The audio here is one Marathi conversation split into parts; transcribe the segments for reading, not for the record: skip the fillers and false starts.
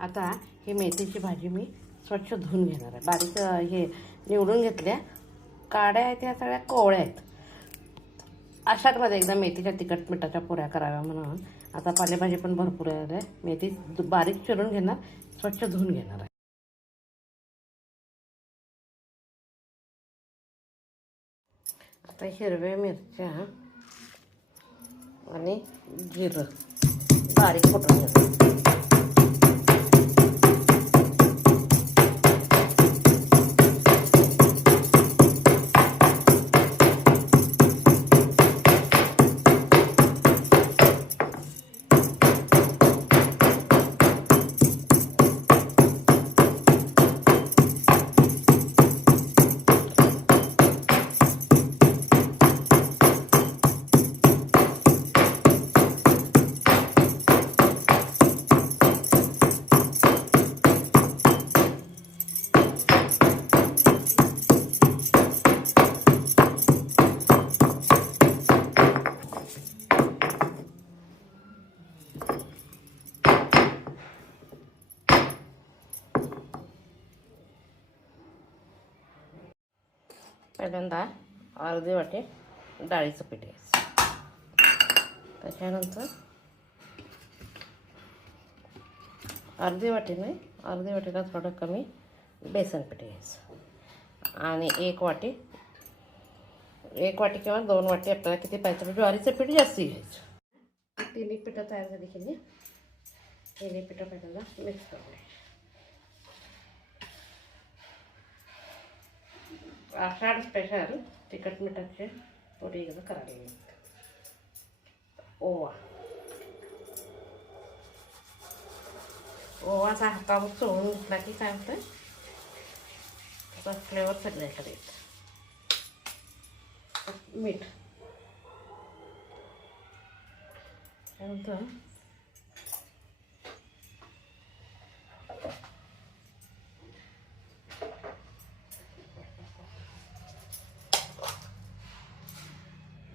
आता ही मेथीची भाजी मी स्वच्छ धुवून घेणार आहे. बारीक हे निवडून घेतल्या, काड्या आहेत त्या सगळ्या कोवळ्या आहेत. अशातमध्ये एकदा मेथीच्या तिखट मिठाच्या पुऱ्या कराव्या म्हणून आता पालेभाजी पण भरपूर आहे. मेथी बारीक चिरून घेणार, स्वच्छ धुवून घेणार आहे. आता हिरव्या मिरच्या आणि जिरं बारीक कुटून घेणार. पहिल्यांदा अर्धी वाटी डाळीचं पीठ घ्यायचं. त्याच्यानंतर अर्धी वाटीला थोडं कमी बेसन पीठ घ्यायचं आणि एक वाटी किंवा 2 वाटी आपल्याला किती पाहिजे ज्वारीचं पीठ जास्ती घ्यायचं. तिन्ही पिठं तयार झाली की तिन्ही पिठं पहिल्यांदा मिक्स करून घ्यायची. आषाढ स्पेशल तिखट मिठाचे पुरी एकदा करायला लागते. ओवाचा हातावर चोळून घेतला की काय होतं, त्याचा फ्लेवर सगळ्याकडे येतं. मीठ त्यानंतर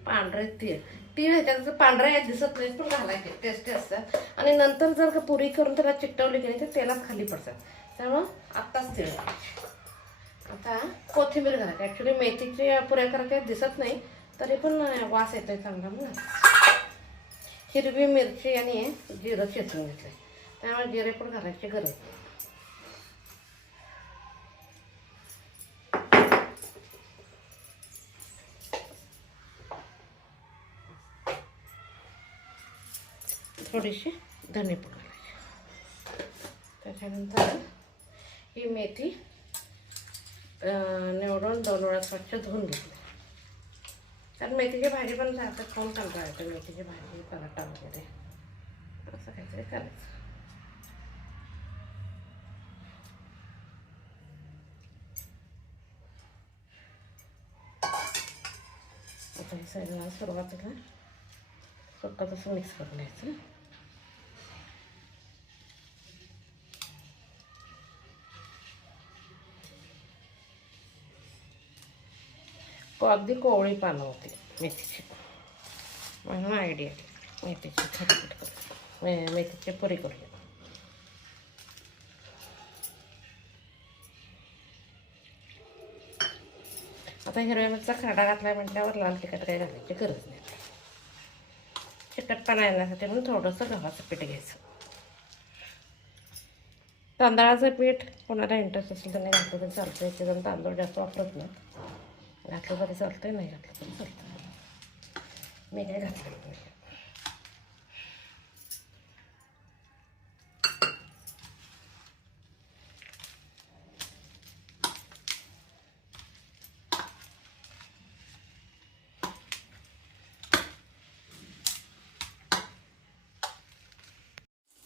पांढरे तीळ ह्याच्यात पांढऱ्या यात दिसत नाही पण घालायचे टेस्टी असतात. आणि नंतर जर का पुरी करून त्याला चिकटवली की नाही तर तेलात खाली पडतात. त्यामुळं आत्ताच तीळ. आता कोथिंबीर घालायची. ॲक्च्युली मेथीची पुऱ्या करायच्या दिसत नाही तरी पण वास येतोय चांगला म्हणून. हिरवी मिरची आणि जिरं चेचून घेतलं, त्यामुळे जिरे पण घालायची गरज नाही. थोडीशी धनेपूड घालायची. त्याच्यानंतर ही मेथी निवडून 2 वेळा स्वच्छ धुवून घेतली. कारण मेथीची भाजी पण जातात खाऊन कंटाळा येतो. मेथीची भाजी पराठा वगैरे असं काहीतरी करायचं. आता हे सगळं सुरुवातीला सुक्का तसं मिक्स करून घ्यायचं. अगदी कोवळी पानं होती मेथीची म्हणून आयडिया मेथीची थालीपीठ करू, मेथीची पुरी करूया. आता हिरव्या मिरचा खरडा घातला म्हटल्यावर लाल तिखट काही घालायची गरज नाही. चिकटपणा येण्यासाठी म्हणून थोडंसं गव्हाचं पीठ घ्यायचं. तांदळाचं पीठ कोणाला इंटरेस्ट असेल तर नाही घातलं तरी चालतं. याचे जण तांदूळ जास्त वापरत नाही, घातलं तरी चालतं, नाही घातलं तरी चालतं. मी काय घातलं नाही.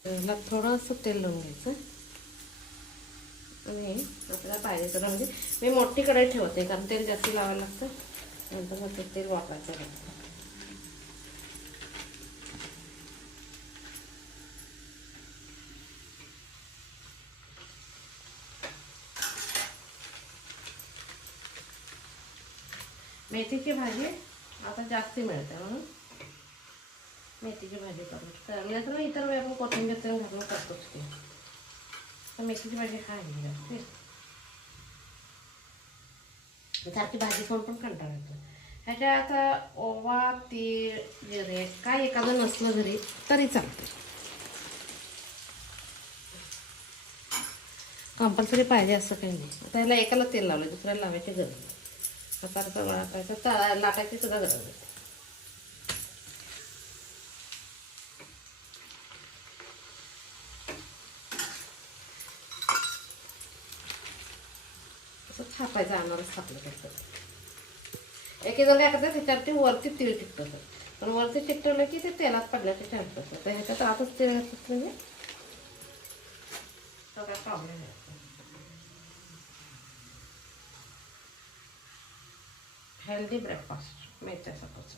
त्याला थोडंसं तेल लावून घ्यायचं आणि आपल्याला पाहिजे तर म्हणजे मी मोठी कढई ठेवते कारण तेल जास्त लावायला लागतं. नंतर मग ते तेल वापरायचं लागतं. मेथीची भाजी आता जास्ती मिळते म्हणून मेथीची भाजी करू. तर इतर वेळी आपण कोथिंबीर तेल घालून करतोच की. तर मेथीची भाजी खायची जास्त सारखी भाजी खाऊन पण कंटाळा येतो. ह्याच्यात ओवा, तीळ, जिरे काय एखादं नसलं घरी तरी चालतं. कंपल्सरी पाहिजे असं काही नाही. आता ह्याला एकाला तेल लावलं, दुसऱ्याला लावायची गरज नाही. आता वाटायचं लाटायची सुद्धा गरज नाही. असं थापायचं अनारस थापलं त्याचं. एक जण काय करतात त्याच्यावरती वरती तीळ चिकटवतात, पण वरती चिकटवलं की ते तेलात पडण्याचे चान्स असतात. तर ह्याच्यात आतच तीळ घातलं म्हणजे तो काय प्रॉब्लेम नाही. हेल्दी ब्रेकफास्ट मेथ्या सपोज.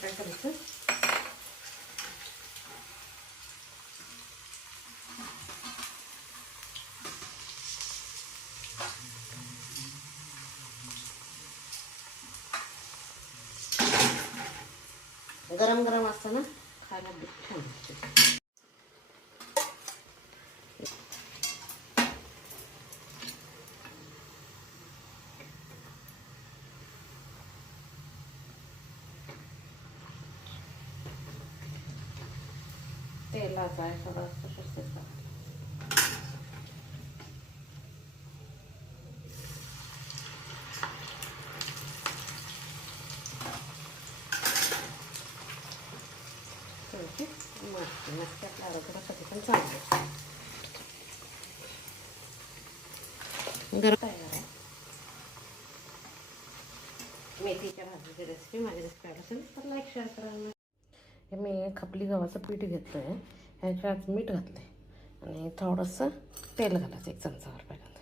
काय करायचं, गरम गरम असताना खायला छान लागते. तेलाचा आहे सगळं तसंच का मस्त आपल्या आरोग्यासाठी पण चांगलं. गरम तयार आहे मेथीच्या भाजीची रेसिपी. माझी रेसिपी आवडत असेल तर लाईक शेअर करा. हे मी खपली गव्हाचं पीठ घेतलं आहे, ह्याच्यात मीठ घातलं आहे आणि थोडंसं तेल घालायचं 1 चमचावर पहिल्यांदा.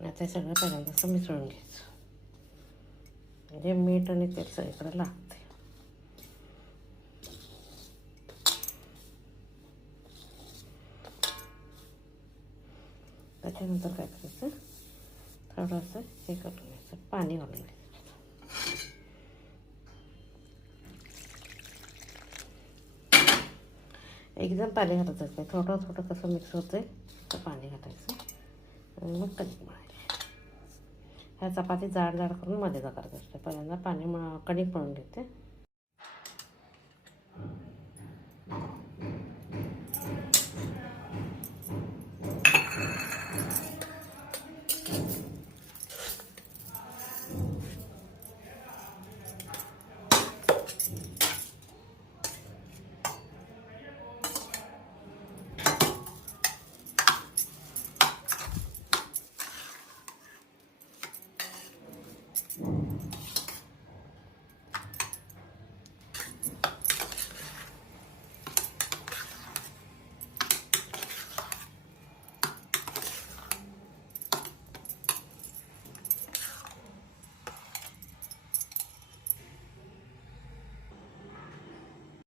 आणि आता हे सगळं पहिल्यांदा असं मिसळून घ्यायचं म्हणजे मीठ आणि तेल सगळीकडे लागते. त्याच्यानंतर काय करायचं, थोडंसं हे करून घ्यायचं, पाणी घालून घ्यायचं. एकदम पाणी घालायचं नाही, थोडं थोडं कसं मिक्स होतं तर पाणी घालायचं आणि मग कणिक मळायची. ह्या चपाती जाड जाड करून मध्ये करायचं असते. पहिल्यांदा कणिक मळून घेते.